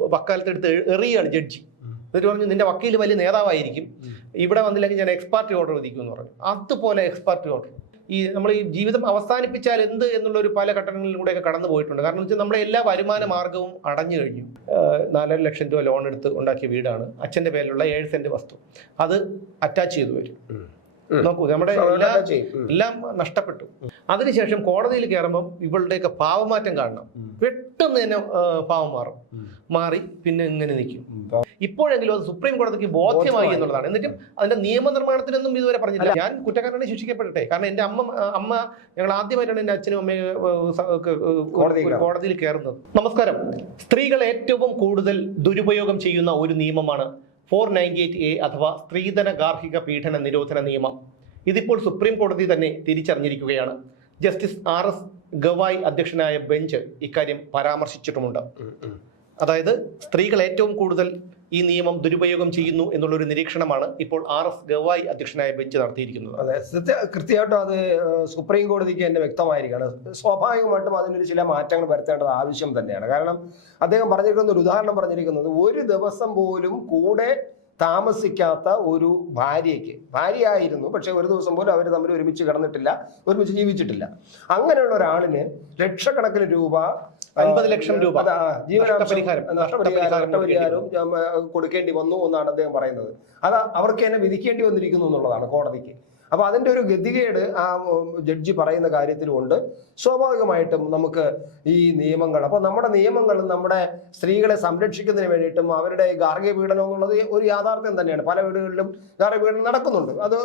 വക്കാലത്തെടുത്ത് എറിയാണ് judge. എന്നിട്ട് പറഞ്ഞു നിന്റെ വക്കീൽ വലിയ നേതാവായിരിക്കും. ഇവിടെ വന്നില്ലെങ്കിൽ ഞാൻ എക്സ്പാർട്ടി ഓർഡർ വിധിക്കും എന്ന് പറഞ്ഞു. അതുപോലെ എക്സ്പാർട്ടി ഓർഡർ. ഈ നമ്മൾ ഈ ജീവിതം അവസാനിപ്പിച്ചാൽ എന്ത് എന്നുള്ള ഒരു പല ഘട്ടങ്ങളിലൂടെയൊക്കെ കടന്നു പോയിട്ടുണ്ട്. കാരണം വെച്ചാൽ നമ്മുടെ എല്ലാ വരുമാന മാർഗവും അടഞ്ഞു കഴിഞ്ഞു. നാലര ലക്ഷം രൂപ ലോൺ എടുത്ത് ഉണ്ടാക്കിയ വീടാണ്. അച്ഛന്റെ പേരിലുള്ള ഏഴ് സെന്റ് വസ്തു. അത് അറ്റാച്ച് ചെയ്തു വരും. നോക്കൂ നമ്മുടെ എല്ലാ എല്ലാം നഷ്ടപ്പെട്ടു. അതിനുശേഷം കോടതിയിൽ കയറുമ്പം ഇവളുടെയൊക്കെ പാവമാറ്റം കാണണം. പെട്ടെന്ന് തന്നെ പാവം മാറും. മാറി പിന്നെ ഇങ്ങനെ നിൽക്കും. ഇപ്പോഴെങ്കിലും അത് സുപ്രീം കോടതിക്ക് ബോധ്യമായി. എന്നുള്ളതാണ്. എന്നിട്ടും അതിന്റെ നിയമനിർമ്മാണത്തിനൊന്നും ഇതുവരെ പറഞ്ഞില്ല ഞാൻ കുറ്റക്കാരനെ ശിക്ഷിക്കപ്പെടട്ടെ. കാരണം എന്റെ അമ്മ അമ്മ ഞങ്ങൾ ആദ്യമായിട്ടാണ് എന്റെ അച്ഛനും അമ്മയും. കോടതിയിൽ കയറുന്നത്. നമസ്കാരം. സ്ത്രീകൾ ഏറ്റവും കൂടുതൽ ദുരുപയോഗം ചെയ്യുന്ന ഒരു നിയമമാണ് ഫോർ നയന്റി എയ്റ്റ് എ അഥവാ സ്ത്രീധന ഗാർഹിക പീഡന നിരോധന നിയമം. ഇതിപ്പോൾ സുപ്രീം കോടതി തന്നെ തിരിച്ചറിഞ്ഞിരിക്കുകയാണ്. ജസ്റ്റിസ് ആർ എസ് ഗവായ് അധ്യക്ഷനായ ബെഞ്ച് ഇക്കാര്യം പരാമർശിച്ചിട്ടുമുണ്ട്. അതായത് സ്ത്രീകൾ ഏറ്റവും കൂടുതൽ ഈ നിയമം ദുരുപയോഗം ചെയ്യുന്നു എന്നുള്ളൊരു നിരീക്ഷണമാണ് ഇപ്പോൾ ആർ എഫ് ഗവായ് അധ്യക്ഷനായ ബെഞ്ച് നടത്തിയിരിക്കുന്നത്. അതെ കൃത്യമായിട്ടും അത് സുപ്രീം കോടതിക്ക് തന്നെ വ്യക്തമായിരിക്കണം സ്വാഭാവികമായിട്ടും അതിനൊരു ചില മാറ്റങ്ങൾ വരുത്തേണ്ടത് ആവശ്യം തന്നെയാണ്. കാരണം അദ്ദേഹം പറഞ്ഞിരിക്കുന്ന ഒരു ഉദാഹരണം പറഞ്ഞിരിക്കുന്നത് ഒരു ദിവസം പോലും കൂടെ താമസിക്കാത്ത ഒരു ഭാര്യയ്ക്ക് ഭാര്യയായിരുന്നു പക്ഷെ ഒരു ദിവസം പോലും അവർ തമ്മിൽ ഒരുമിച്ച് കിടന്നിട്ടില്ല ഒരുമിച്ച് ജീവിച്ചിട്ടില്ല. അങ്ങനെയുള്ള ഒരാളിന് ലക്ഷക്കണക്കിന് രൂപ അൻപത് ലക്ഷം രൂപ. നഷ്ടപരിഹാരം. കൊടുക്കേണ്ടി വന്നു എന്നാണ് അദ്ദേഹം പറയുന്നത്. അത് അവർക്ക് തന്നെ വിധിക്കേണ്ടി വന്നിരിക്കുന്നു എന്നുള്ളതാണ് കോടതിക്ക്. അപ്പൊ അതിന്റെ ഒരു ഗതികേട് ആ ജഡ്ജി പറയുന്ന കാര്യത്തിലുമുണ്ട് സ്വാഭാവികമായിട്ടും നമുക്ക് ഈ നിയമങ്ങൾ അപ്പോൾ നമ്മുടെ നിയമങ്ങൾ നമ്മുടെ സ്ത്രീകളെ സംരക്ഷിക്കുന്നതിന് വേണ്ടിയിട്ടും അവരുടെ ഗാർഹിക പീഡനം എന്നുള്ളത് ഒരു യാഥാർത്ഥ്യം തന്നെയാണ്. പല വീടുകളിലും ഗാർഹിക പീഡനം നടക്കുന്നുണ്ട്. അത്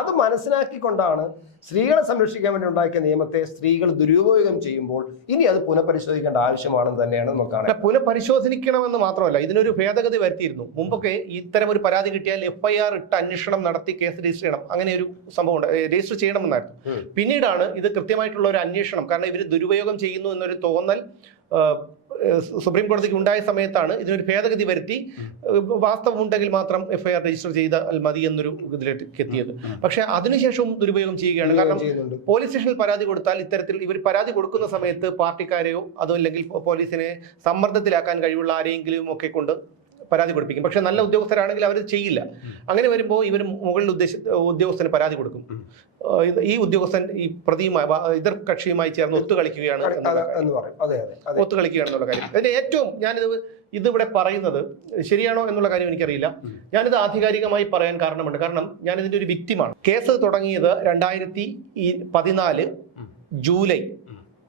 അത് മനസ്സിലാക്കിക്കൊണ്ടാണ് സ്ത്രീകളെ സംരക്ഷിക്കാൻ വേണ്ടി ഉണ്ടാക്കിയ നിയമത്തെ സ്ത്രീകൾ ദുരുപയോഗം ചെയ്യുമ്പോൾ ഇനി അത് പുനഃപരിശോധിക്കേണ്ട ആവശ്യമാണെന്ന് തന്നെയാണ് നമുക്ക് പുനഃപരിശോധിക്കണമെന്ന് മാത്രമല്ല ഇതിനൊരു ഭേദഗതി വരുത്തിയിരുന്നു. മുമ്പൊക്കെ ഇത്തരം ഒരു പരാതി കിട്ടിയാൽ എഫ് ഐ ആർ ഇട്ട് അന്വേഷണം നടത്തി കേസ് രജിസ്റ്റർ ചെയ്യണം. അങ്ങനെ ഒരു സംഭവം. രജിസ്റ്റർ ചെയ്യണമെന്നായിരുന്നു. പിന്നീടാണ് ഇത് കൃത്യമായിട്ടുള്ള ഒരു അന്വേഷണം. കാരണം ഇവർ ദുരുപയോഗം ചെയ്യുന്നു എന്നൊരു തോന്നൽ സുപ്രീം കോടതിക്ക് ഉണ്ടായ സമയത്താണ് ഇതിനൊരു ഭേദഗതി വരുത്തി വാസ്തവം വാസ്തവമുണ്ടെങ്കിൽ മാത്രം എഫ്ഐആർ രജിസ്റ്റർ ചെയ്താൽ മതി എന്നൊരു ഇതിലേക്ക് എത്തിയത്. പക്ഷെ അതിനുശേഷവും ദുരുപയോഗം ചെയ്യുകയാണ്. കാരണം പോലീസ് സ്റ്റേഷനിൽ പരാതി കൊടുത്താൽ ഇത്തരത്തിൽ ഇവർ പരാതി കൊടുക്കുന്ന സമയത്ത് പാർട്ടിക്കാരെയോ അതോ അല്ലെങ്കിൽ പോലീസിനെ സമ്മർദ്ദത്തിലാക്കാൻ കഴിവുള്ള ആരെങ്കിലും ഒക്കെ കൊണ്ട് പരാതി കൊടുപ്പിക്കും. പക്ഷെ നല്ല ഉദ്യോഗസ്ഥരാണെങ്കിൽ അവർ ചെയ്യില്ല. അങ്ങനെ വരുമ്പോൾ ഇവർ മുകളിൽ ഉദ്ദേശ ഉദ്യോഗസ്ഥന് പരാതി കൊടുക്കും. ഈ ഉദ്യോഗസ്ഥൻ ഈ പ്രതിയുമായി ഇതർ എതിർ കക്ഷിയുമായി ചേർന്ന് ഒത്തുകളിക്കുകയാണ് ഒത്തുകളിക്കുകയാണ് എന്നുള്ള കാര്യം. അതിന്റെ ഏറ്റവും ഞാനിത് ഇതിവിടെ പറയുന്നത് ശരിയാണോ എന്നുള്ള കാര്യം എനിക്കറിയില്ല. ഞാനിത് ആധികാരികമായി പറയാൻ കാരണമുണ്ട്. കാരണം ഞാൻ ഇതിന്റെ ഒരു വിക്റ്റിമാണ്. കേസ് തുടങ്ങിയത് രണ്ടായിരത്തി പതിനാല് ജൂലൈ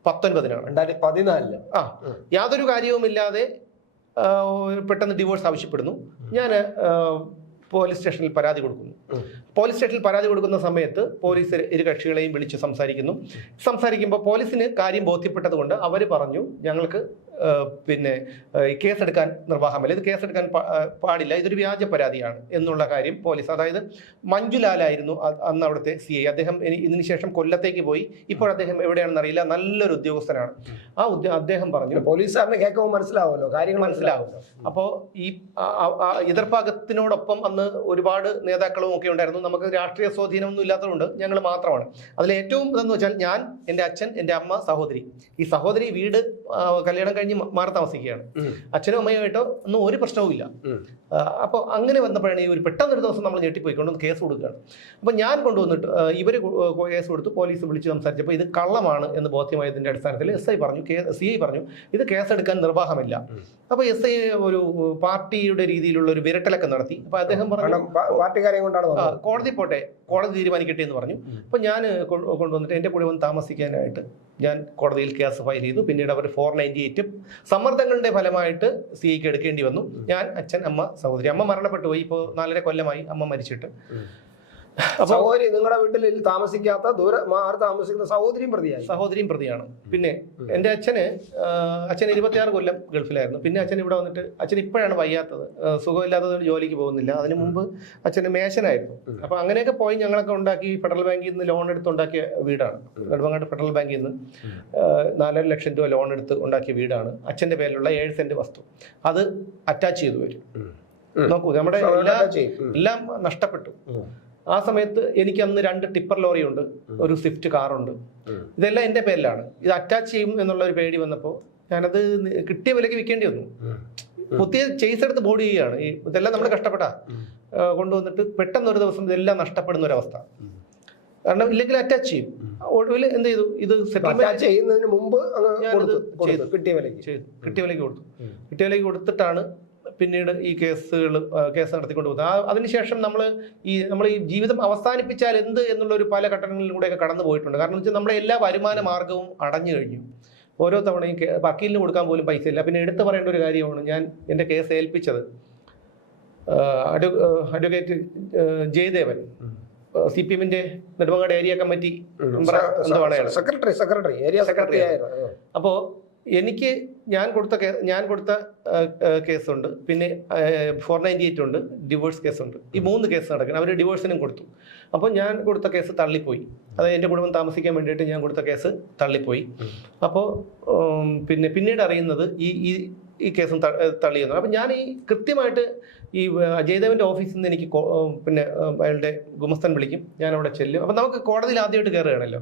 പത്തൊൻപതിനാണ്. രണ്ടായിരത്തി പതിനാലിൽ. ആ. യാതൊരു കാര്യവുമില്ലാതെ പെട്ടെന്ന് ഡിവോഴ്സ് ആവശ്യപ്പെടുന്നു. ഞാൻ പോലീസ് സ്റ്റേഷനിൽ പരാതി കൊടുക്കുന്നു. പോലീസ് സ്റ്റേഷനിൽ പരാതി കൊടുക്കുന്ന സമയത്ത് പോലീസ് ഇരു കക്ഷികളെയും വിളിച്ച് സംസാരിക്കുന്നു. സംസാരിക്കുമ്പോൾ പോലീസിന് കാര്യം ബോധ്യപ്പെട്ടതുകൊണ്ട് അവർ പറഞ്ഞു ഞങ്ങൾക്ക് പിന്നെ കേസെടുക്കാൻ നിർവാഹമില്ല ഇത് കേസെടുക്കാൻ പാടില്ല. ഇതൊരു വ്യാജ പരാതിയാണ് എന്നുള്ള കാര്യം പോലീസ് അതായത് മഞ്ജുലാലായിരുന്നു അന്ന് അവിടുത്തെ സി ഐ. അദ്ദേഹം ഇതിന് ശേഷം കൊല്ലത്തേക്ക് പോയി. ഇപ്പോൾ അദ്ദേഹം എവിടെയാണെന്ന് അറിയില്ല. നല്ലൊരു ഉദ്യോഗസ്ഥനാണ്. ആ അദ്ദേഹം പറഞ്ഞു. പോലീസുകാരനെ കേൾക്കുമ്പോൾ മനസ്സിലാവുമല്ലോ. കാര്യങ്ങൾ മനസ്സിലാവും. അപ്പോൾ ഈ എതിർഭാഗത്തിനോടൊപ്പം അന്ന് ഒരുപാട് നേതാക്കളും ഒക്കെ ഉണ്ടായിരുന്നു. നമുക്ക് രാഷ്ട്രീയ സ്വാധീനമൊന്നും ഇല്ലാത്തതുകൊണ്ട് ഞങ്ങൾ മാത്രമാണ്. അതിൽ ഏറ്റവും ഇതെന്ന് വെച്ചാൽ ഞാൻ എന്റെ അച്ഛൻ എന്റെ അമ്മ സഹോദരി. ഈ സഹോദരി വീട് കല്യാണം കഴിഞ്ഞ് മ- മാറി താമസിക്കുകയാണ്. അച്ഛനും അമ്മയുമായിട്ടോ ഒന്നും ഒരു പ്രശ്നവുമില്ല. അപ്പോൾ അങ്ങനെ വന്നപ്പോഴാണ് ഈ ഒരു പെട്ടെന്ന് ഒരു ദിവസം നമ്മൾ ഞെട്ടിപ്പോയിക്കൊണ്ടൊന്ന് കേസ് കൊടുക്കുകയാണ്. അപ്പോൾ ഞാൻ കൊണ്ടുവന്നിട്ട് ഇവർ കേസ് കൊടുത്തു പോലീസ് വിളിച്ച് സംസാരിച്ചപ്പോൾ ഇത് കള്ളമാണ് എന്ന് ബോധ്യമായതിന്റെ അടിസ്ഥാനത്തിൽ എസ് ഐ പറഞ്ഞു സി ഐ പറഞ്ഞു ഇത് കേസെടുക്കാൻ നിർവാഹമില്ല. അപ്പോൾ എസ് ഐ ഒരു പാർട്ടിയുടെ രീതിയിലുള്ള ഒരു വിരട്ടലൊക്കെ നടത്തി. അപ്പോൾ അദ്ദേഹം പറഞ്ഞു കാരണം പാ- പാർട്ടിക്കാരെയും കൊണ്ടാണ് കോടതി പോട്ടെ കോടതി തീരുമാനിക്കട്ടെ എന്ന് പറഞ്ഞു. അപ്പോൾ ഞാൻ കൊണ്ടുവന്നിട്ട് എന്റെ കൂടെ വന്ന് താമസിക്കാനായിട്ട് ഞാൻ കോടതിയിൽ കേസ് ഫയൽ ചെയ്തു. പിന്നീട് അവർ ഫോർ നയന്റി എയ്റ്റും സമ്മർദ്ദങ്ങളുടെ ഫലമായിട്ട് സി ഐക്ക് എടുക്കേണ്ടി വന്നു. ഞാൻ അച്ഛൻ അമ്മ സഹോദരി അമ്മ മരണപ്പെട്ടു പോയി. ഇപ്പോൾ നാലര കൊല്ലമായി അമ്മ മരിച്ചിട്ട്. സഹോദരി നിങ്ങളുടെ വീട്ടിൽ താമസിക്കാത്ത ദൂര മാറി താമസിക്കുന്ന സഹോദരിയും പ്രതിയാണ് സഹോദരിയും പ്രതിയാണ്. പിന്നെ എന്റെ അച്ഛന് അച്ഛൻ ഇരുപത്തിയാറ് കൊല്ലം ഗൾഫിലായിരുന്നു. പിന്നെ അച്ഛൻ ഇവിടെ വന്നിട്ട് അച്ഛൻ ഇപ്പോഴാണ് വയ്യാത്തത്. സുഖമില്ലാത്തത് ജോലിക്ക് പോകുന്നില്ല. അതിന് മുമ്പ് അച്ഛന് മേശനായിരുന്നു. അപ്പോൾ അപ്പൊ അങ്ങനെയൊക്കെ പോയി ഞങ്ങളൊക്കെ ഉണ്ടാക്കി ഫെഡറൽ ബാങ്കിൽ നിന്ന് ലോൺ എടുത്ത് ഉണ്ടാക്കിയ വീടാണ്. നെടുമങ്ങാട് ഫെഡറൽ ബാങ്കിൽ നിന്ന് നാലര ലക്ഷം രൂപ ലോൺ എടുത്ത് ഉണ്ടാക്കിയ വീടാണ്. അച്ഛന്റെ പേരിലുള്ള ഏഴ് സെന്റ് വസ്തു. അത് അറ്റാച്ച് ചെയ്തു വരും. നോക്കൂ നമ്മുടെ എല്ലാ. എല്ലാം നഷ്ടപ്പെട്ടു. ആ സമയത്ത് എനിക്ക് അന്ന് രണ്ട് ടിപ്പർ ലോറിയുണ്ട് ഒരു സ്വിഫ്റ്റ് കാറുണ്ട്. ഇതെല്ലാം എന്റെ പേരിലാണ്. ഇത് അറ്റാച്ച് ചെയ്യും എന്നുള്ള ഒരു പേടി വന്നപ്പോൾ ഞാനത് കിട്ടിയ വിലയ്ക്ക് വിൽക്കേണ്ടി വന്നു. പുതിയ ചേസ് എടുത്ത് ബോഡി ചെയ്യുകയാണ്. ഈ ഇതെല്ലാം നമ്മൾ കഷ്ടപ്പെട്ട. കൊണ്ടുവന്നിട്ട് പെട്ടെന്ന് ഒരു ദിവസം ഇതെല്ലാം നഷ്ടപ്പെടുന്ന ഒരു അവസ്ഥ കാരണം ഇല്ലെങ്കിൽ അറ്റാച്ച് ചെയ്യും. ഒടുവിൽ എന്ത് ചെയ്തു? ഇത് സെറ്റിൽമെന്റ് ചെയ്യുന്നതിന് മുമ്പ്. കിട്ടിയ വിലയ്ക്ക്. ചെയ്തു. കിട്ടിയ വിലയ്ക്ക് കൊടുത്തു. കിട്ടിയ വിലയ്ക്ക് കൊടുത്തിട്ടാണ് പിന്നീട് ഈ കേസുകൾ കേസ് നടത്തിക്കൊണ്ട് പോകുന്നത് ആ അതിനുശേഷം നമ്മൾ ഈ നമ്മൾ ഈ ജീവിതം അവസാനിപ്പിച്ചാൽ എന്ത് എന്നുള്ള ഒരു പല ഘട്ടങ്ങളിലൂടെയൊക്കെ കടന്നു പോയിട്ടുണ്ട്. കാരണം വെച്ചാൽ നമ്മുടെ എല്ലാ വരുമാന മാർഗവും അടഞ്ഞു കഴിഞ്ഞു. ഓരോ തവണയും വക്കീലിന് കൊടുക്കാൻ പോലും പൈസ ഇല്ല പിന്നെ എടുത്തു പറയേണ്ട ഒരു കാര്യമാണ് ഞാൻ എന്റെ കേസ് ഏൽപ്പിച്ചത്. Adv advocate Jayadevan. C P എമ്മിന്റെ Nedumangad area committee member secretary secretary. Area secretary ആയിരുന്നു. അപ്പോൾ എനിക്ക് ഞാൻ കൊടുത്ത ഞാൻ കൊടുത്ത കേസുണ്ട്. പിന്നെ ഫോർ നയന്റി എയ്റ്റ് ഉണ്ട്. ഡിവോഴ്സ് കേസുണ്ട്. ഈ മൂന്ന് കേസ് നടക്കുന്നത് അവർ ഡിവോഴ്സിനും കൊടുത്തു. അപ്പോൾ ഞാൻ കൊടുത്ത കേസ് തള്ളിപ്പോയി. അതായത് എന്റെ കുടുംബം താമസിക്കാൻ വേണ്ടിയിട്ട് ഞാൻ കൊടുത്ത കേസ് തള്ളിപ്പോയി. അപ്പോൾ പിന്നെ പിന്നീട് അറിയുന്നത് ഈ ഈ ഈ കേസും തള്ളിയെന്നു. അപ്പം ഞാൻ ഈ കൃത്യമായിട്ട് ഈ അജയ്ദേവന്റെ ഓഫീസിൽ നിന്ന് എനിക്ക് പിന്നെ അയാളുടെ ഗുമസ്തൻ വിളിക്കും. ഞാൻ അവിടെ ചെല്ലും. അപ്പം നമുക്ക് കോടതിയിൽ ആദ്യമായിട്ട് കയറുകയാണല്ലോ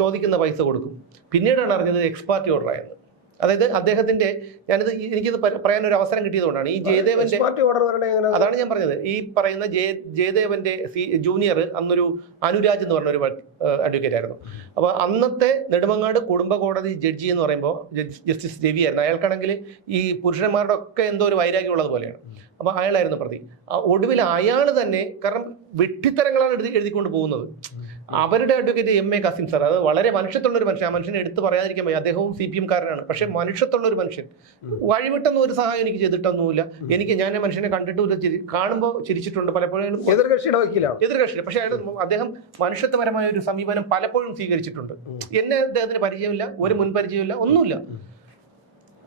ചോദിക്കുന്ന പൈസ കൊടുക്കും. പിന്നീടാണ് അറിഞ്ഞത് എക്സ്പാർട്ടി ഓർഡർ ആയെന്ന് അതായത് അദ്ദേഹത്തിന്റെ ഞാനിത് എനിക്കിത് പറയാൻ ഒരു അവസരം കിട്ടിയതുകൊണ്ടാണ്. ഈ ജയദേവന്റെ അതാണ് ഞാൻ പറഞ്ഞത്. ഈ പറയുന്ന ജയ ജയദേവന്റെ സി ജൂനിയർ അന്നൊരു അനുരാജ് എന്ന് പറഞ്ഞ ഒരു അഡ്വക്കേറ്റ് ആയിരുന്നു. അപ്പോൾ അന്നത്തെ നെടുമങ്ങാട് കുടുംബ കോടതി ജഡ്ജി എന്ന് പറയുമ്പോൾ ജസ്റ്റിസ് രവി ആയിരുന്നു. അയാൾക്കാണെങ്കിൽ ഈ പുരുഷന്മാരുടെ ഒക്കെ എന്തോ ഒരു വൈരാഗ്യം ഉള്ളത് പോലെയാണ്. അപ്പോൾ അയാളായിരുന്നു പ്രതി. ഒടുവിൽ അയാൾ തന്നെ കാരണം വെട്ടിത്തരങ്ങളാണ് എഴുതി എഴുതിക്കൊണ്ട് പോകുന്നത്. അവരുടെ advocate M A Kasim sir അത് വളരെ മനുഷ്യത്തുള്ള ഒരു മനുഷ്യൻ. ആ മനുഷ്യനെ എടുത്തു പറയാതിരിക്കാൻ വയ്യ. അദ്ദേഹവും സി പി എംകാരനാണ് പക്ഷെ മനുഷ്യത്തുള്ള ഒരു മനുഷ്യൻ. വഴിവിട്ടൊന്നും ഒരു സഹായം എനിക്ക് ചെയ്തിട്ടൊന്നുമില്ല. എനിക്ക് ഞാൻ മനുഷ്യനെ കണ്ടിട്ട് കാണുമ്പോൾ ചിരിച്ചിട്ടുണ്ട് പലപ്പോഴും. എതിർകക്ഷിയുടെ വക്കീലാണ് എതിർകക്ഷി പക്ഷേ അയാൾ അദ്ദേഹം മനുഷ്യത്വപരമായ ഒരു സമീപനം പലപ്പോഴും സ്വീകരിച്ചിട്ടുണ്ട്. എന്നെ അദ്ദേഹത്തിന് പരിചയമില്ല. ഒരു മുൻപരിചയമില്ല ഒന്നുമില്ല.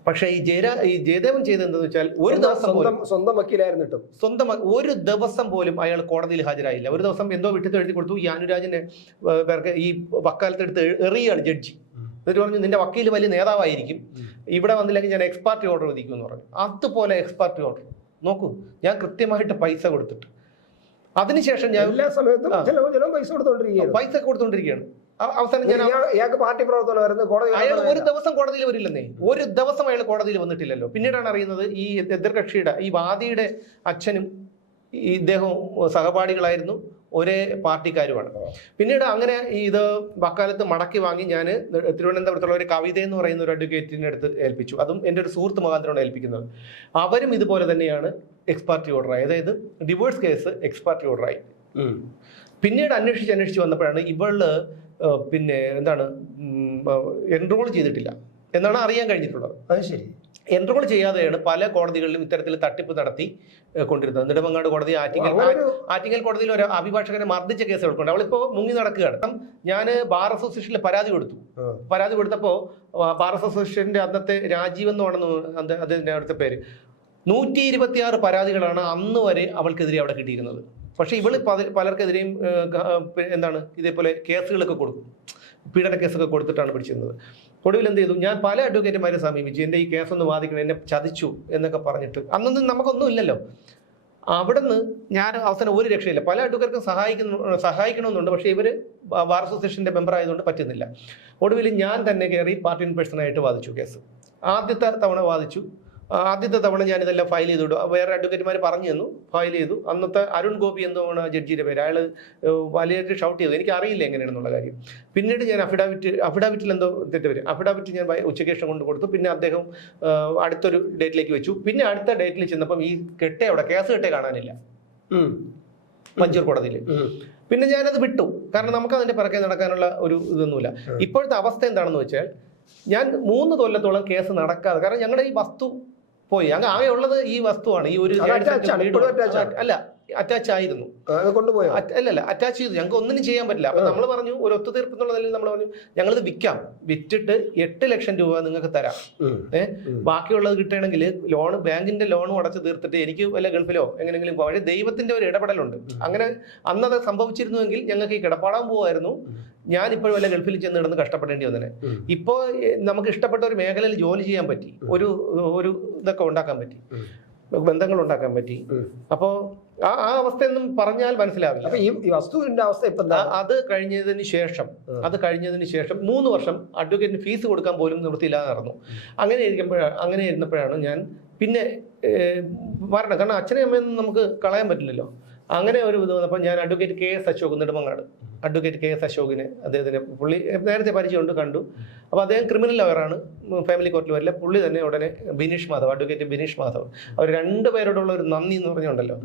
പക്ഷേ ഈ ജയരാ ഈ ജയദേവൻ ചെയ്തെന്തെന്ന് വെച്ചാൽ ഒരു ദിവസം പോലും സ്വന്തം വക്കീലായിരുന്നിട്ടും സ്വന്തം ഒരു ദിവസം പോലും അയാൾ കോടതിയിൽ ഹാജരായില്ല. ഒരു ദിവസം എന്തോ വിട്ടിട്ട് എഴുതി കൊടുത്തു. ഈ അനുരാജിനെ പേർക്ക് ഈ വക്കാലത്ത് എടുത്ത് എറിയാണ് ജഡ്ജി. എന്നിട്ട് പറഞ്ഞു നിന്റെ വക്കീൽ വലിയ നേതാവായിരിക്കും. ഇവിടെ വന്നില്ലെങ്കിൽ ഞാൻ എക്സ്പാർട്ടി ഓർഡർ വിധിക്കും എന്ന് പറഞ്ഞു. അതുപോലെ എക്സ്പാർട്ടി ഓർഡർ നോക്കൂ ഞാൻ കൃത്യമായിട്ട് പൈസ കൊടുത്തിട്ട്. അതിനുശേഷം ഞാൻ എല്ലാ സമയത്തും പൈസ കൊടുത്തോണ്ടിരിക്കുകയാണ്. പൈസ കൊടുത്തുകൊണ്ടിരിക്കുകയാണ് അ- അവസാനം ഞാൻ ഇയാൾ- ഇയാൾക്ക് പാർട്ടി പ്രവർത്തനം വരുന്നത്? കോടതി അയാൾ ഒരു ദിവസം കോടതിയിൽ വരില്ലെന്നേ. ഒരു ദിവസം അയാൾ കോടതിയിൽ വന്നിട്ടില്ലല്ലോ. പിന്നീടാണ് അറിയുന്നത് ഈ എതിർകക്ഷിയുടെ ഈ വാദിയുടെ അച്ഛനും ഈ ഇദ്ദേഹവും സഹപാഠികളായിരുന്നു ഒരേ പാർട്ടിക്കാരുമാണ്. പിന്നീട് അങ്ങനെ ഈ ഇത് വക്കാലത്ത് മടക്കി വാങ്ങി ഞാൻ തിരുവനന്തപുരത്തുള്ള ഒരു കവിത എന്ന് പറയുന്ന ഒരു അഡ്വക്കേറ്റിന്റെ അടുത്ത് ഏൽപ്പിച്ചു. അതും എന്റെ ഒരു സുഹൃത്ത് മുഖാന്തരമാണ് ഏൽപ്പിക്കുന്നത്. അവരും ഇതുപോലെ തന്നെയാണ് എക്സ്പാർട്ടി ഓർഡറായി അതായത് ഡിവോഴ്സ് കേസ് എക്സ്പാർട്ടി ഓർഡറായി ആയി. പിന്നീട് അന്വേഷിച്ച് അന്വേഷിച്ച് വന്നപ്പോഴാണ് ഇവൾ പിന്നെ എന്താണ് എൻറോൾ ചെയ്തിട്ടില്ല. എന്നാണ് അറിയാൻ കഴിഞ്ഞിട്ടുള്ളത്. അത് ശരി. എൻറോൾ ചെയ്യാതെയാണ് പല കോടതികളിലും ഇത്തരത്തിൽ തട്ടിപ്പ് നടത്തി കൊണ്ടിരുന്നത്. നെടുമങ്ങാട് കോടതി ആറ്റിങ്ങൽ ആറ്റിങ്ങൽ കോടതിയിൽ ഒരു അഭിഭാഷകനെ മർദ്ദിച്ച കേസ് എടുക്കുന്നുണ്ട് അവളിപ്പോൾ മുങ്ങി നടക്കുകയാണ്. ഞാൻ ബാർ അസോസിയേഷനിൽ പരാതി കൊടുത്തു. പരാതി കൊടുത്തപ്പോൾ ബാർ അസോസിയേഷന്റെ അന്നത്തെ രാജീവ് എന്ന് പറയുന്ന അതിന്റെ അടുത്ത പേര്. നൂറ്റി ഇരുപത്തിയാറ് പരാതികളാണ് അന്ന് വരെ അവൾക്കെതിരെ അവിടെ കിട്ടിയിരുന്നത്. പക്ഷേ ഇവൾ പല- പലർക്കെതിരെയും എന്താണ് ഇതേപോലെ കേസുകളൊക്കെ കൊടുക്കും. പീഡന കേസൊക്കെ കൊടുത്തിട്ടാണ് പിടിച്ചിരുന്നത്. ഒടുവിൽ എന്ത് ചെയ്തു? ഞാൻ പല അഡ്വക്കേറ്റുമാരെ സമീപിച്ചു എന്റെ ഈ കേസൊന്ന് വാദിക്കണം എന്നെ ചതിച്ചു എന്നൊക്കെ പറഞ്ഞിട്ട് അന്നൊന്നും നമുക്കൊന്നും ഇല്ലല്ലോ. അവിടുന്ന് ഞാൻ അവസാനം ഒരു രക്ഷയില്ല. പല അഡ്വക്കേർക്കും സഹായിക്കുന്നു സഹായിക്കണമെന്നുണ്ട് പക്ഷേ ഇവർ ബാർ അസോസിയേഷന്റെ മെമ്പർ ആയതുകൊണ്ട് പറ്റുന്നില്ല. ഒടുവിൽ ഞാൻ തന്നെ കയറി പാർട്ടി ഇൻ പേഴ്സണായിട്ട് വാദിച്ചു കേസ്. ആദ്യത്തെ തവണ വാദിച്ചു. ആദ്യത്തെ തവണ ഞാൻ ഇതെല്ലാം ഫയൽ ചെയ്തു വിടും വേറെ അഡ്വക്കേറ്റുമാർ പറഞ്ഞു തന്നു ഫയൽ ചെയ്തു. അന്നത്തെ അരുൺ ഗോപി എന്താണ് ജഡ്ജിയുടെ പേര്? അയാൾ വലിയൊരു ഷൗട്ട് ചെയ്തു. എനിക്ക് അറിയില്ല എങ്ങനെയാണെന്നുള്ള കാര്യം. പിന്നീട് ഞാൻ അഫിഡാവിറ്റ് അഫിഡാവിറ്റിൽ എന്തോ തെറ്റ് വരും അഫിഡാവിറ്റ് ഞാൻ ഉച്ചകേഷം കൊണ്ട് കൊടുത്തു. പിന്നെ അദ്ദേഹം അടുത്തൊരു ഡേറ്റിലേക്ക് വെച്ചു. പിന്നെ അടുത്ത ഡേറ്റിൽ ചെന്നപ്പം ഈ കെട്ടേ അവിടെ കേസ് കെട്ടേ കാണാനില്ല. മഞ്ചൂർ കോടതിയിൽ. പിന്നെ ഞാനത് വിട്ടു. കാരണം നമുക്ക് അതിന്റെ പിറകെ നടക്കാനുള്ള ഒരു ഇതൊന്നുമില്ല. ഇപ്പോഴത്തെ അവസ്ഥ എന്താണെന്ന് വെച്ചാൽ ഞാൻ മൂന്ന് കൊല്ലത്തോളം കേസ് നടക്കാതെ കാരണം ഞങ്ങളുടെ ഈ വസ്തു പോയി. അങ്ങ് ആകെ ഉള്ളത് ഈ വസ്തുവാണ്. ഈ ഒരു. അല്ല. അറ്റാച്ച് ആയിരുന്നു. കൊണ്ടുപോയോ? അല്ലല്ല അറ്റാച്ച് ചെയ്തു. ഞങ്ങൾക്ക് ഒന്നിനും ചെയ്യാൻ പറ്റില്ല. അപ്പൊ നമ്മൾ പറഞ്ഞു ഒരു ഒത്തുതീർപ്പ് എന്നുള്ള നിലയിൽ നമ്മൾ പറഞ്ഞു ഞങ്ങളിത് വിൽക്കാം. വിറ്റിട്ട് എട്ട് ലക്ഷം രൂപ നിങ്ങൾക്ക് തരാം. ഏഹ് ബാക്കിയുള്ളത് കിട്ടണമെങ്കിൽ ലോൺ ബാങ്കിന്റെ ലോണും അടച്ച് തീർത്തിട്ട് എനിക്ക് വല്ല ഗൾഫിലോ എങ്ങനെയെങ്കിലും പോകാം പക്ഷേ ദൈവത്തിന്റെ ഒരു ഇടപെടലുണ്ട്. അങ്ങനെ അന്നത് സംഭവിച്ചിരുന്നുവെങ്കിൽ ഞങ്ങൾക്ക് ഈ കിടപ്പാടാൻ പോകുമായിരുന്നു ഞാൻ ഇപ്പോൾ വല്ല ഗൾഫിൽ ചെന്ന് കിടന്ന് കഷ്ടപ്പെടേണ്ടി വന്നേ ഇപ്പോ ഇപ്പോൾ നമുക്ക് ഇഷ്ടപ്പെട്ട ഒരു മേഖലയിൽ ജോലി ചെയ്യാൻ പറ്റി. ഒരു ഒരു ഇതൊക്കെ ഉണ്ടാക്കാൻ പറ്റി. ബന്ധങ്ങൾ ഉണ്ടാക്കാൻ പറ്റി അപ്പോ അപ്പോൾ ആ ആ അവസ്ഥയൊന്നും പറഞ്ഞാൽ മനസ്സിലാവില്ല. അപ്പൊ ഈ ഈ വസ്തുവിന്റെ അവസ്ഥ ഇപ്പൊ അത് കഴിഞ്ഞതിന് ശേഷം അത് കഴിഞ്ഞതിന് ശേഷം മൂന്ന് വർഷം അഡ്വക്കേറ്റിന് ഫീസ് കൊടുക്കാൻ പോലും നിവൃത്തിയില്ലാതെ നടന്നു. അങ്ങനെ ഇരിക്കുമ്പോഴാണ് അങ്ങനെ ഇരുന്നപ്പോഴാണ് ഞാൻ പിന്നെ വരണം കാരണം അച്ഛനെയും അമ്മയൊന്നും നമുക്ക് കളയാൻ പറ്റില്ലല്ലോ. അങ്ങനെ ഒരു ഇത് വന്നപ്പോൾ ഞാൻ advocate K S Ashok Nedumangad. Advocate K S അശോകിനെ അദ്ദേഹത്തിന് പുള്ളി നേരത്തെ പരിചയമുണ്ട് കണ്ടു. അപ്പോൾ അദ്ദേഹം ക്രിമിനൽ ലോയറാണ് ഫാമിലി കോർട്ടിൽ വരില്ല. പുള്ളി തന്നെ ഉടനെ ബിനീഷ് മാധവ് അഡ്വക്കേറ്റ് ബിനീഷ് മാധവ്. അവർ രണ്ട് പേരോടുള്ള ഒരു നന്ദി എന്ന് പറഞ്ഞുണ്ടല്ലോ.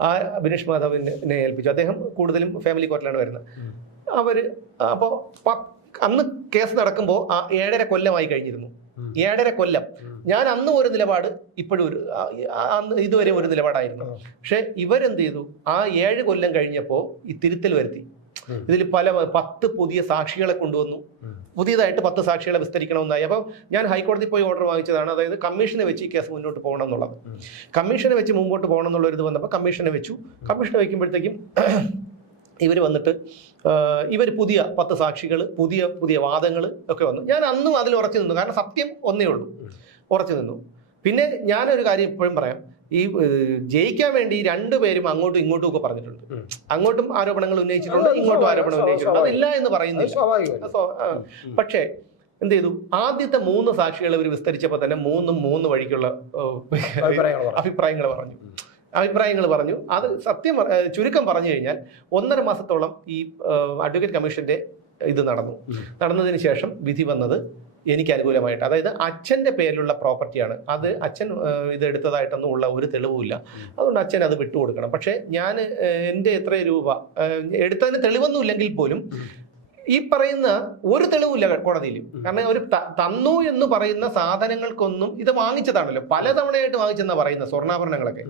ആ ബിനീഷ് മാധവിനെ ഏൽപ്പിച്ചു. അദ്ദേഹം കൂടുതലും ഫാമിലി കോർട്ടിലാണ് വരുന്നത്. അവർ അപ്പോൾ അന്ന് കേസ് നടക്കുമ്പോൾ ആ ഏഴര കൊല്ലമായി കഴിഞ്ഞിരുന്നു. ഏഴര കൊല്ലം. ഞാൻ അന്ന് ഒരു നിലപാട് ഇപ്പോഴും ഒരു അന്ന് ഇതുവരെ ഒരു നിലപാടായിരുന്നു. പക്ഷെ ഇവരെന്ത് ചെയ്തു? ആ ഏഴ് കൊല്ലം കഴിഞ്ഞപ്പോൾ ഈ തിരുത്തൽ വരുത്തി. ഇതിൽ പല പത്ത് പുതിയ സാക്ഷികളെ കൊണ്ടുവന്നു. പുതിയതായിട്ട് പത്ത് സാക്ഷികളെ വിസ്തരിക്കണമെന്നായി. അപ്പം ഞാൻ ഹൈക്കോടതി പോയി ഓർഡർ വാങ്ങിച്ചതാണ്. അതായത് കമ്മീഷനെ വെച്ച് ഈ കേസ് മുന്നോട്ട് പോകണം എന്നുള്ളത് കമ്മീഷനെ വെച്ച് മുമ്പോട്ട് പോകണം എന്നുള്ള ഒരു ഇത് വന്നപ്പോൾ കമ്മീഷനെ വെച്ചു. കമ്മീഷനെ വയ്ക്കുമ്പോഴത്തേക്കും ഇവർ വന്നിട്ട് ഇവർ പുതിയ പത്ത് സാക്ഷികൾ പുതിയ പുതിയ വാദങ്ങൾ ഒക്കെ വന്നു. ഞാൻ അന്നും അതിൽ ഉറച്ചു നിന്നു. കാരണം സത്യം ഒന്നേ ഉള്ളൂ. ഉറച്ചു നിന്നു. പിന്നെ ഞാനൊരു കാര്യം ഇപ്പോഴും പറയാം. ഈ ജയിക്കാൻ വേണ്ടി രണ്ടുപേരും അങ്ങോട്ടും ഇങ്ങോട്ടും ഒക്കെ പറഞ്ഞിട്ടുണ്ട്. അങ്ങോട്ടും ആരോപണങ്ങൾ ഉന്നയിച്ചിട്ടുണ്ട് ഇങ്ങോട്ടും ആരോപണം ഉന്നയിച്ചിട്ടുണ്ട്. അതില്ല എന്ന് പറയുന്നില്ല. പക്ഷേ എന്ത് ചെയ്തു? ആദ്യത്തെ മൂന്ന് സാക്ഷികൾ ഇവർ വിസ്തരിച്ചപ്പോൾ തന്നെ മൂന്നും മൂന്ന് വഴിക്കുള്ള അഭിപ്രായങ്ങൾ പറഞ്ഞു. അഭിപ്രായങ്ങൾ പറഞ്ഞു. അത് സത്യം ചുരുക്കം പറഞ്ഞു കഴിഞ്ഞാൽ ഒന്നര മാസത്തോളം ഈ അഡ്വക്കേറ്റ് കമ്മീഷന്റെ ഇത് നടന്നു. നടന്നതിന് ശേഷം വിധി വന്നത് എനിക്ക് അനുകൂലമായിട്ട്. അതായത് അച്ഛന്റെ പേരിലുള്ള പ്രോപ്പർട്ടിയാണ് അത് അച്ഛൻ ഇത് എടുത്തതായിട്ടൊന്നും ഉള്ള ഒരു തെളിവുമില്ല. അതുകൊണ്ട് അച്ഛൻ അത് വിട്ടുകൊടുക്കണം. പക്ഷേ ഞാൻ എന്റെ എത്ര രൂപ എടുത്തതിന് തെളിവൊന്നും ഇല്ലെങ്കിൽ പോലും. ഈ പറയുന്ന ഒരു തെളിവില്ല കോടതിയിൽ. കാരണം ഒരു തന്നു എന്ന് പറയുന്ന സാധനങ്ങൾക്കൊന്നും ഇത് വാങ്ങിച്ചതാണല്ലോ. പലതവണയായിട്ട് വാങ്ങിച്ചെന്നാ പറയുന്ന സ്വർണാഭരണങ്ങളൊക്കെ.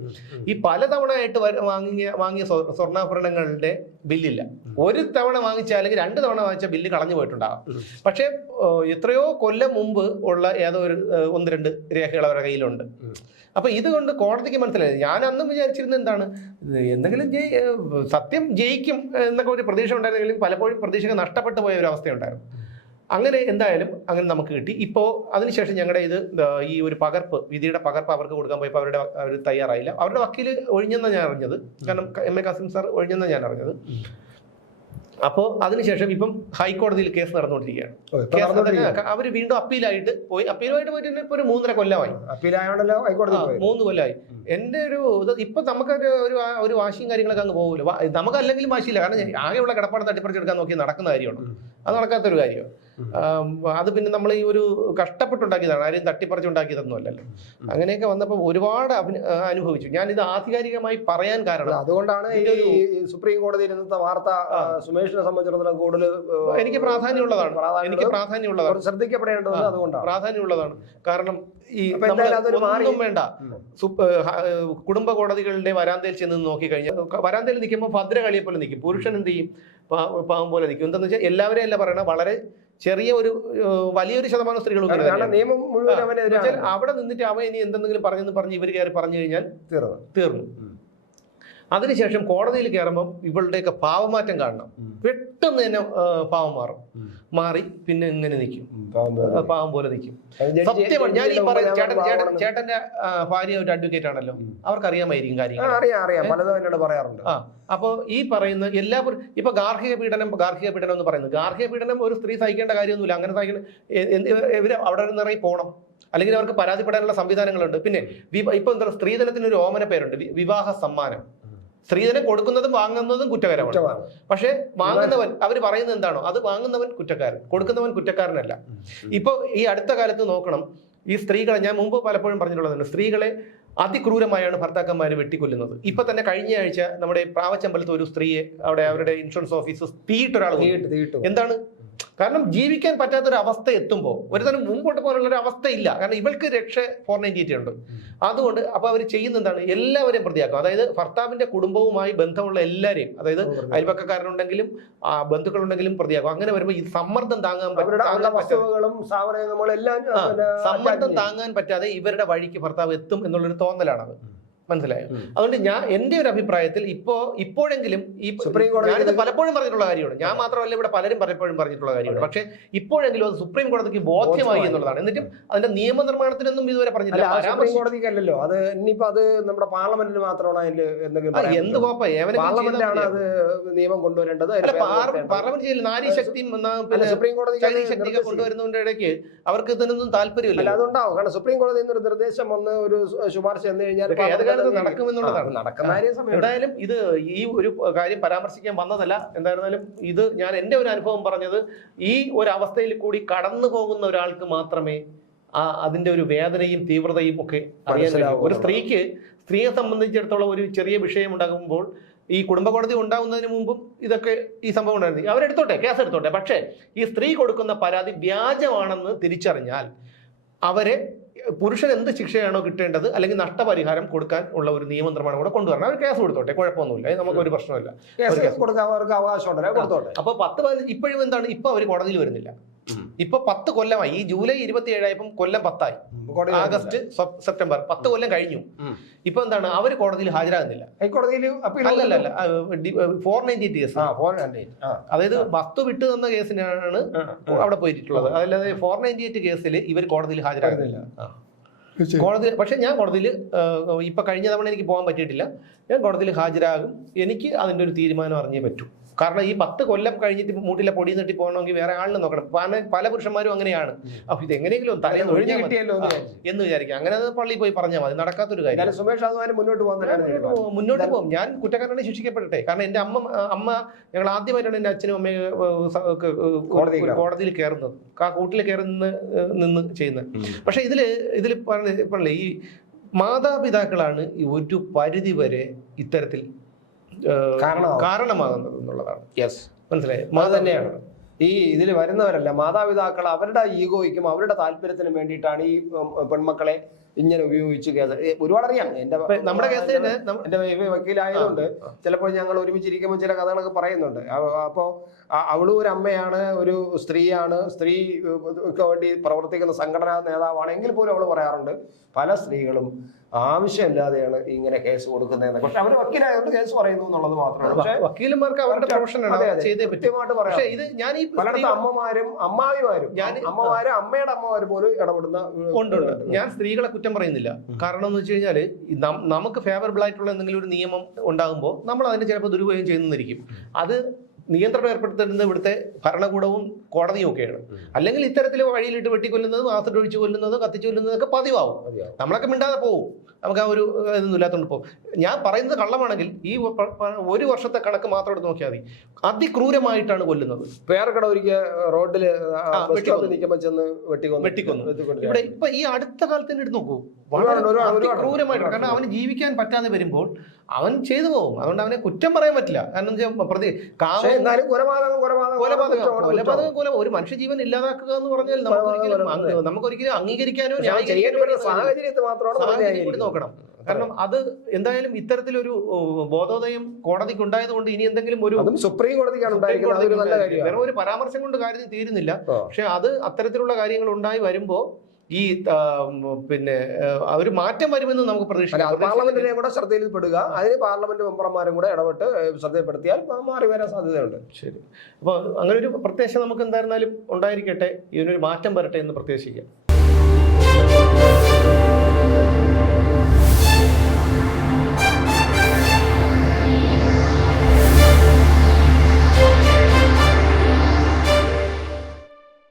ഈ പലതവണയായിട്ട് വാങ്ങിയ വാങ്ങിയ സ്വ- സ്വർണാഭരണങ്ങളുടെ ബില്ലില്ല. ഒരു തവണ വാങ്ങിച്ച അല്ലെങ്കിൽ രണ്ട് തവണ വാങ്ങിച്ച ബില്ല് കളഞ്ഞു പോയിട്ടുണ്ടാകാം. പക്ഷേ എത്രയോ കൊല്ലം മുമ്പ് ഉള്ള ഏതോ ഒരു ഒന്ന് രണ്ട് രേഖകൾ അവരുടെ കയ്യിലുണ്ട്. അപ്പൊ ഇതുകൊണ്ട് കോടതിക്ക് മനസ്സിലായി. ഞാൻ അന്നും വിചാരിച്ചിരുന്നത് എന്താണ്? എന്തെങ്കിലും ജയി സത്യം ജയിക്കും എന്നൊക്കെ ഒരു പ്രതീക്ഷ ഉണ്ടായിരുന്നെങ്കിലും പലപ്പോഴും പ്രതീക്ഷ നഷ്ടപ്പെട്ടു പോയ ഒരു അവസ്ഥയുണ്ടായിരുന്നു. അങ്ങനെ എന്തായാലും അങ്ങനെ നമുക്ക് കിട്ടി. ഇപ്പോൾ അതിനുശേഷം ഞങ്ങളുടെ ഇത് ഈ ഒരു പകർപ്പ് വിധിയുടെ പകർപ്പ് അവർക്ക് കൊടുക്കാൻ പോയപ്പോൾ അവരുടെ അവർ തയ്യാറായില്ല. അവരുടെ വക്കീൽ ഒഴിഞ്ഞെന്നാണ് ഞാൻ അറിഞ്ഞത്. കാരണം എം എ കാസിം സാർ ഒഴിഞ്ഞെന്നാണ് ഞാൻ അറിഞ്ഞത്. അപ്പോൾ അതിനുശേഷം ഇപ്പം ഹൈക്കോടതിയിൽ കേസ് നടന്നുകൊണ്ടിരിക്കുകയാണ്. കേസ്. അവർ വീണ്ടും അപ്പീലായിട്ട് പോയി. അപ്പീലുമായിട്ട് പോയിട്ട് ഇപ്പോൾ ഒരു മൂന്നര കൊല്ലമായി. അപ്പീലായോണ്ടല്ലോ ഹൈക്കോടതി മൂന്ന് കൊല്ലമായി. എന്റെ ഒരു ഇപ്പൊ നമുക്കൊരു ഒരു ഒരു വാശിയും കാര്യങ്ങളൊക്കെ അങ്ങ് പോകില്ല നമുക്ക് അല്ലെങ്കിലും വാശിയില്ല. കാരണം ആകെയുള്ള കിടപ്പാട് തട്ടിപ്പറിച്ചെടുക്കാൻ നോക്കി നടക്കുന്ന കാര്യമാണ്. അത് നടക്കാത്തൊരു കാര്യമാണ്. അത് പിന്നെ നമ്മൾ ഈ ഒരു കഷ്ടപ്പെട്ടുണ്ടാക്കിയതാണ് ആരെയും തട്ടിപ്പറിച്ചുണ്ടാക്കിയതൊന്നും അല്ലല്ലോ. ഉം. അങ്ങനെയൊക്കെ വന്നപ്പോൾ ഒരുപാട് അനുഭവിച്ചു. ഞാൻ ഇത് ആധികാരികമായി പറയാൻ കാരണം അതുകൊണ്ടാണ് സുപ്രീം കോടതിയിൽ ഇന്നത്തെ വാർത്ത സുമേഷിനെ സംബന്ധിച്ചിടത്തോളം കൂടുതൽ എനിക്ക് പ്രാധാന്യമുള്ളതാണ്. എനിക്ക് പ്രാധാന്യമുള്ളതാണ്. ശ്രദ്ധിക്കപ്പെടേണ്ടത്. അതുകൊണ്ടാണ്. പ്രാധാന്യമുള്ളതാണ്. കാരണം ഈ ഒന്നും വേണ്ട. കുടുംബ കോടതികളുടെ വരാന്തയിൽ ചെന്ന് നോക്കിക്കഴിഞ്ഞാൽ വരാന്തയിൽ നിൽക്കുമ്പോൾ ഭദ്രകളിയെ പോലെ നിൽക്കും. പുരുഷൻ എന്ത് ചെയ്യും പാവം പോലെ നിൽക്കും. എന്താണെന്ന് വെച്ചാൽ എല്ലാവരെയും അല്ല പറയണ വളരെ ചെറിയ ഒരു വലിയൊരു ശതമാനം സ്ത്രീകളും കാരണം നിയമം മുഴുവൻ അവിടെ നിന്നിട്ട് അവ ഇനി എന്തെങ്കിലും പറഞ്ഞെന്ന് പറഞ്ഞ് ഇവർ കയറി പറഞ്ഞു കഴിഞ്ഞാൽ തീർന്നു. അതിനുശേഷം കോടതിയിൽ കയറുമ്പോൾ ഇവളുടെയൊക്കെ പാവമാറ്റം കാണണം. പെട്ടെന്ന് തന്നെ പാവം മാറും. മാറി പിന്നെ ഇങ്ങനെ നിൽക്കും. പാവം പോലെ. നിൽക്കും സത്യമാണ് ഞാൻ ഈ പറയുന്ന ചേട്ടൻ ചേട്ടൻ ചേട്ടന്റെ ഭാര്യ ഒരു അഡ്വക്കേറ്റ് ആണല്ലോ. അവർക്കറിയാമായിരിക്കും കാര്യങ്ങൾ അറിയാം അറിയാം. പലതും എന്നോട് പറയാറുണ്ട്. ആ അപ്പോൾ ഈ പറയുന്ന എല്ലാ ഇപ്പൊ ഗാർഹിക പീഡനം ഗാർഹിക പീഡനം എന്ന് പറയുന്നത് ഗാർഹിക പീഡനം ഒരു സ്ത്രീ സഹിക്കേണ്ട കാര്യമൊന്നുമില്ല. അങ്ങനെ സഹിക്കണം എ- എന്ത് ഇവർ അവിടെ നിറയി പോകണം അല്ലെങ്കിൽ അവർക്ക് പരാതിപ്പെടാനുള്ള സംവിധാനങ്ങളുണ്ട്. പിന്നെ ഇപ്പൊ എന്താ സ്ത്രീധനത്തിന് ഒരു ഓമന പേരുണ്ട്. വിവാഹ സമ്മാനം. സ്ത്രീധനം കൊടുക്കുന്നതും വാങ്ങുന്നതും കുറ്റകരമാണ് പക്ഷെ വാങ്ങുന്നവൻ അവർ പറയുന്നത് എന്താണോ അത് വാങ്ങുന്നവൻ കുറ്റക്കാരൻ. കൊടുക്കുന്നവൻ കുറ്റക്കാരനല്ല. ഇപ്പൊ ഈ അടുത്ത കാലത്ത് നോക്കണം ഈ സ്ത്രീകളെ ഞാൻ മുമ്പ് പലപ്പോഴും പറഞ്ഞിട്ടുള്ളതാണ് സ്ത്രീകളെ അതിക്രൂരമായാണ് ഭർത്താക്കന്മാർ വെട്ടിക്കൊല്ലുന്നത്. ഇപ്പൊ തന്നെ കഴിഞ്ഞ ആഴ്ച നമ്മുടെ പ്രാവച്ചമ്പലത്ത് ഒരു സ്ത്രീയെ അവിടെ അവരുടെ ഇൻഷുറൻസ് ഓഫീസ് തീയിട്ടൊരാൾ എന്താണ്? കാരണം ജീവിക്കാൻ പറ്റാത്തൊരു അവസ്ഥ എത്തുമ്പോൾ ഒരു ഒരുതരം മുമ്പോട്ട് പോകാനുള്ള ഒരു അവസ്ഥ ഇല്ല കാരണം ഇവൾക്ക് രക്ഷ ഫോർ നയന്റി ഉണ്ട്. അതുകൊണ്ട് അപ്പൊ അവർ ചെയ്യുന്ന എന്താണ് എല്ലാവരെയും പ്രതിയാക്കും. അതായത് ഭർത്താവിന്റെ കുടുംബവുമായി ബന്ധമുള്ള എല്ലാവരെയും അതായത് അയൽപക്കക്കാരനുണ്ടെങ്കിലും ആ ബന്ധുക്കളുണ്ടെങ്കിലും പ്രതിയാക്കും. അങ്ങനെ വരുമ്പോൾ ഈ സമ്മർദ്ദം താങ്ങാൻ സമ്മർദ്ദം താങ്ങാൻ പറ്റാതെ ഇവരുടെ വഴിക്ക് ഭർത്താവ് എത്തും എന്നുള്ളൊരു തോന്നലാണത്. മനസ്സിലായോ? അതുകൊണ്ട് ഞാൻ എന്റെ ഒരു അഭിപ്രായത്തിൽ ഇപ്പോ ഇപ്പോഴെങ്കിലും ഈ സുപ്രീം കോടതി ഞാനിത് പലപ്പോഴും പറഞ്ഞിട്ടുള്ള കാര്യമാണ്. ഞാൻ മാത്രമല്ല ഇവിടെ പലരും പലപ്പോഴും പറഞ്ഞിട്ടുള്ള കാര്യമാണ്. പക്ഷേ ഇപ്പോഴെങ്കിലും അത് സുപ്രീം കോടതിക്ക് ബോധ്യമായി. എന്നുള്ളതാണ്. എന്നിട്ടും അതിന്റെ നിയമനിർമ്മാണത്തിനൊന്നും ഇതുവരെ പറഞ്ഞില്ല സുപ്രീം അത് ഇനിയിപ്പോ അത് നമ്മുടെ പാർലമെന്റിന് മാത്രമാണ് അതിൽ എന്തെങ്കിലും എന്ത്? കോപ്പ പാർലമെന്റാണ് അത് നിയമം കൊണ്ടുവരേണ്ടത്. പാർലമെന്റ് ചെയ്യില്ല നാരി ശക്തിയും സുപ്രീം കോടതി ശക്തിയൊക്കെ കൊണ്ടുവരുന്നതിന്റെ ഇടയ്ക്ക് അവർക്ക് ഇതിനൊന്നും താല്പര്യമില്ല അതുണ്ടാവും. കാരണം സുപ്രീം കോടതി എന്നൊരു നിർദ്ദേശം വന്ന് ഒരു ശുപാർശ എന്ന് കഴിഞ്ഞാൽ കാലത്ത് പാർലമെന്റ് നടക്കുമെന്നുള്ളതാണ്. ആ, നടക്കുന്ന എന്തായാലും ഇത് ഈ ഒരു കാര്യം പരാമർശിക്കാൻ വന്നതല്ല. എന്തായിരുന്നാലും ഇത് ഞാൻ എന്റെ ഒരു അനുഭവം പറഞ്ഞത് ഈ ഒരു അവസ്ഥയിൽ കൂടി കടന്നു പോകുന്ന ഒരാൾക്ക് മാത്രമേ ആ അതിന്റെ ഒരു വേദനയും തീവ്രതയും ഒക്കെ അറിയാൻ കഴിയൂ. ഒരു സ്ത്രീക്ക് സ്ത്രീയെ സംബന്ധിച്ചിടത്തോളം ഒരു ചെറിയ വിഷയം ഉണ്ടാകുമ്പോൾ ഈ കുടുംബ കോടതി ഉണ്ടാകുന്നതിന് മുമ്പും ഇതൊക്കെ ഈ സംഭവം ഉണ്ടായിരുന്നു. അവരെടുത്തോട്ടെ കേസ് എടുത്തോട്ടെ. പക്ഷേ ഈ സ്ത്രീ കൊടുക്കുന്ന പരാതി വ്യാജമാണെന്ന് തിരിച്ചറിഞ്ഞാൽ അവരെ പുരുഷൻ എന്ത് ശിക്ഷയാണോ കിട്ടേണ്ടത് അല്ലെങ്കിൽ നഷ്ടപരിഹാരം കൊടുക്കാൻ ഉള്ള ഒരു നിയമനിർമ്മാണം കൂടെ കൊണ്ടുവരണം. അവർ കേസ് കൊടുത്തോട്ടെ കുഴപ്പമൊന്നുമില്ല. നമുക്ക് നമുക്കൊരു പ്രശ്നമില്ല കേസ് കൊടുക്കാൻ അവർക്ക് അവകാശമുണ്ടല്ലോ കൊടുത്തോട്ടെ. അപ്പൊ പത്ത് പതിനഞ്ച് ഇപ്പോഴും എന്താണ്? ഇപ്പൊ അവർ കോടതിയിൽ വരുന്നില്ല. ഇപ്പൊ പത്ത് കൊല്ലമായി. ഈ ജൂലൈ ഇരുപത്തി ഏഴായപ്പം കൊല്ലം പത്തായി. August September. പത്ത് കൊല്ലം കഴിഞ്ഞു. ഇപ്പൊ എന്താണ്? അവർ കോടതിയിൽ ഹാജരാകുന്നില്ല. ഹൈക്കോടതിയിൽ അല്ലല്ല ഫോർ നയന്റി എയ്റ്റ് കേസ്. അതായത് വസ്തു വിട്ടു തന്ന കേസിനാണ്. അവിടെ പോയിട്ടുള്ളത്. അതല്ലാതെ ഫോർ നയന്റി എയ്റ്റ് കേസിൽ ഇവർ കോടതിയിൽ ഹാജരാകുന്നില്ല. കോടതി പക്ഷെ ഞാൻ കോടതിയിൽ ഇപ്പൊ കഴിഞ്ഞ തവണ എനിക്ക് പോകാൻ പറ്റിയിട്ടില്ല. ഞാൻ കോടതിയിൽ ഹാജരാകും. എനിക്ക് അതിന്റെ ഒരു തീരുമാനം അറിഞ്ഞേ പറ്റൂ. കാരണം ഈ പത്ത് കൊല്ലം കഴിഞ്ഞിട്ട് മൂട്ടിലെ പൊടി തട്ടി പോകണമെങ്കിൽ വേറെ ആളിനെ നോക്കണം. പല പല പുരുഷന്മാരും അങ്ങനെയാണ്. അപ്പൊ ഇത് എങ്ങനെയെങ്കിലും തലേന്ന് ഒഴിഞ്ഞു കിട്ടിയല്ലോ എന്ന് വിചാരിക്കും. അങ്ങനെ അത് പള്ളിയിൽ പോയി പറഞ്ഞാൽ മതി. നടക്കാത്തൊരു കാര്യം. സുമേഷ് അതുമാതിരി മുന്നോട്ട് പോകാൻ മുന്നോട്ട് പോകും. ഞാൻ കുറ്റക്കാരനെ ശിക്ഷിക്കപ്പെടട്ടെ. കാരണം എന്റെ അമ്മ അമ്മ ഞങ്ങൾ ആദ്യമായിട്ടാണ് എന്റെ അച്ഛനും അമ്മയും കോടതിയിൽ കയറുന്നത്. ആ കൂട്ടിൽ കയറുന്ന നിന്ന് ചെയ്യുന്നത്. പക്ഷെ ഇതിൽ ഇതിൽ പറഞ്ഞ ഈ മാതാപിതാക്കളാണ് ഒരു പരിധി വരെ ഇത്തരത്തിൽ കാരണമാകുന്നത്. എന്നുള്ളതാണ്. യെസ് മനസ്സിലായോ? അത് തന്നെയാണ്. ഈ ഇതിൽ വരുന്നവരല്ല മാതാപിതാക്കൾ അവരുടെ ഈഗോയ്ക്കും അവരുടെ താല്പര്യത്തിനും വേണ്ടിയിട്ടാണ് ഈ പെൺമക്കളെ ഇങ്ങനെ ഉപയോഗിച്ച് കേസ് ഒരുപാട് അറിയാം. എന്റെ നമ്മുടെ കേസിൽ തന്നെ എന്റെ വക്കീലായതുകൊണ്ട് ചിലപ്പോൾ ഞങ്ങൾ ഒരുമിച്ചിരിക്കുമ്പോൾ ചില കഥകളൊക്കെ പറയുന്നുണ്ട്. അപ്പോ അവളും ഒരു അമ്മയാണ് ഒരു സ്ത്രീയാണ്. സ്ത്രീ വേണ്ടി പ്രവർത്തിക്കുന്ന സംഘടനാ നേതാവാണെങ്കിൽ പോലും അവൾ പറയാറുണ്ട്. പല സ്ത്രീകളും ആവശ്യമില്ലാതെയാണ് ഇങ്ങനെ കേസ് കൊടുക്കുന്നതെന്ന്. പക്ഷെ അവർ വക്കീലായതുകൊണ്ട് കേസ് പറയുന്നു എന്നുള്ളത് മാത്രമാണ് പക്ഷെ വക്കീലന്മാർക്ക് അവരുടെ പ്രൊഫഷനാണ്. കൃത്യമായിട്ട് പറയാം. ഇത് ഞാൻ ഈ പലയിടത്തും അമ്മമാരും അമ്മാവിമാരും ഞാൻ- അമ്മമാരും അമ്മയുടെ അമ്മമാര് പോലും ഇടപെടുന്ന ഞാൻ സ്ത്രീകളെ കുറ്റം പറയുന്നില്ല. കാരണം എന്ന് വെച്ച് കഴിഞ്ഞാൽ നമുക്ക് ഫേവറബിൾ ആയിട്ടുള്ള എന്തെങ്കിലും ഒരു നിയമം ഉണ്ടാകുമ്പോൾ നമ്മൾ അതിന് ചിലപ്പോൾ ദുരുപയോഗം ചെയ്യുന്നതായിരിക്കും. അത് നിയന്ത്രണം ഏർപ്പെടുത്തുന്നത് ഇവിടുത്തെ ഭരണകൂടവും കോടതിയും ഒക്കെയാണ്. അല്ലെങ്കിൽ ഇത്തരത്തിൽ വഴിയിലിട്ട് വെട്ടിക്കൊല്ലുന്നതും ആസിഡ് ഒഴിച്ചു കൊല്ലുന്നതും കത്തിച്ചു കൊല്ലുന്നതൊക്കെ പതിവാകും മതിയാവും. നമ്മളൊക്കെ മിണ്ടാതെ പോകും നമുക്ക് ആ ഒരു ഇതൊന്നും ഇല്ലാത്തതുകൊണ്ട് പോകും ഞാൻ പറയുന്നത് കള്ളമാണെങ്കിൽ ഈ ഒരു വർഷത്തെ കണക്ക് മാത്രം എടുത്ത് നോക്കിയാൽ മതി. അതിക്രൂരമായിട്ടാണ് കൊല്ലുന്നത്. വേറെ ഒരിക്കൽ റോഡിൽ ആ, വെട്ടിക്കൊന്നു. നിൽക്കുമ്പോ ചെന്ന് വെട്ടിക്കൊന്നു. വെട്ടിക്കൊന്നു. വെട്ടിക്കൊന്നു. ഇവിടെ ഇപ്പൊ ഈ അടുത്ത കാലത്ത് തന്നെ എടുത്ത് നോക്കൂ. വളരെ കാരണം അവന് ജീവിക്കാൻ പറ്റാതെ വരുമ്പോൾ അവൻ ചെയ്തു പോകും. അതുകൊണ്ട് അവനെ കുറ്റം പറയാൻ പറ്റില്ല. കാരണം പ്രതി കൊലപാതകം കൊലപാതകം കൊലപാതകം കൊല ഒരു മനുഷ്യജീവൻ ഇല്ലാതാക്കുക എന്ന് പറഞ്ഞാൽ നമുക്കൊരിക്കലും നമുക്കൊരിക്കലും അംഗീകരിക്കാനോ ഞാൻ അവൻ സാഹചര്യത്തിൽ മാത്രമാണ് നോക്കണം. കാരണം അത്. എന്തായാലും ഇത്തരത്തിലൊരു ബോധോദയം കോടതിക്ക് ഉണ്ടായതുകൊണ്ട് ഇനി എന്തെങ്കിലും ഒരു സുപ്രീം കോടതിക്കാണ് വെറും ഒരു പരാമർശം കൊണ്ട് കാര്യം തീരുന്നില്ല. പക്ഷെ അത് അത്തരത്തിലുള്ള കാര്യങ്ങൾ ഉണ്ടായി വരുമ്പോ ഈ പിന്നെ ഒരു മാറ്റം വരുമെന്ന് നമുക്ക് പ്രതീക്ഷിക്കാം. പാർലമെന്റിനെ കൂടെ ശ്രദ്ധയിൽപ്പെടുക. അതിന് പാർലമെന്റ് മെമ്പർമാരും കൂടെ ഇടപെട്ട് ശ്രദ്ധയിൽപ്പെടുത്തിയാൽ മാറി വരാൻ സാധ്യതയുണ്ട്. ശരി. അപ്പോൾ അങ്ങനെ ഒരു പ്രത്യാശ നമുക്ക് എന്തായിരുന്നാലും ഉണ്ടായിരിക്കട്ടെ. ഇതിനൊരു മാറ്റം വരട്ടെ എന്ന് പ്രത്യാശിക്കാം.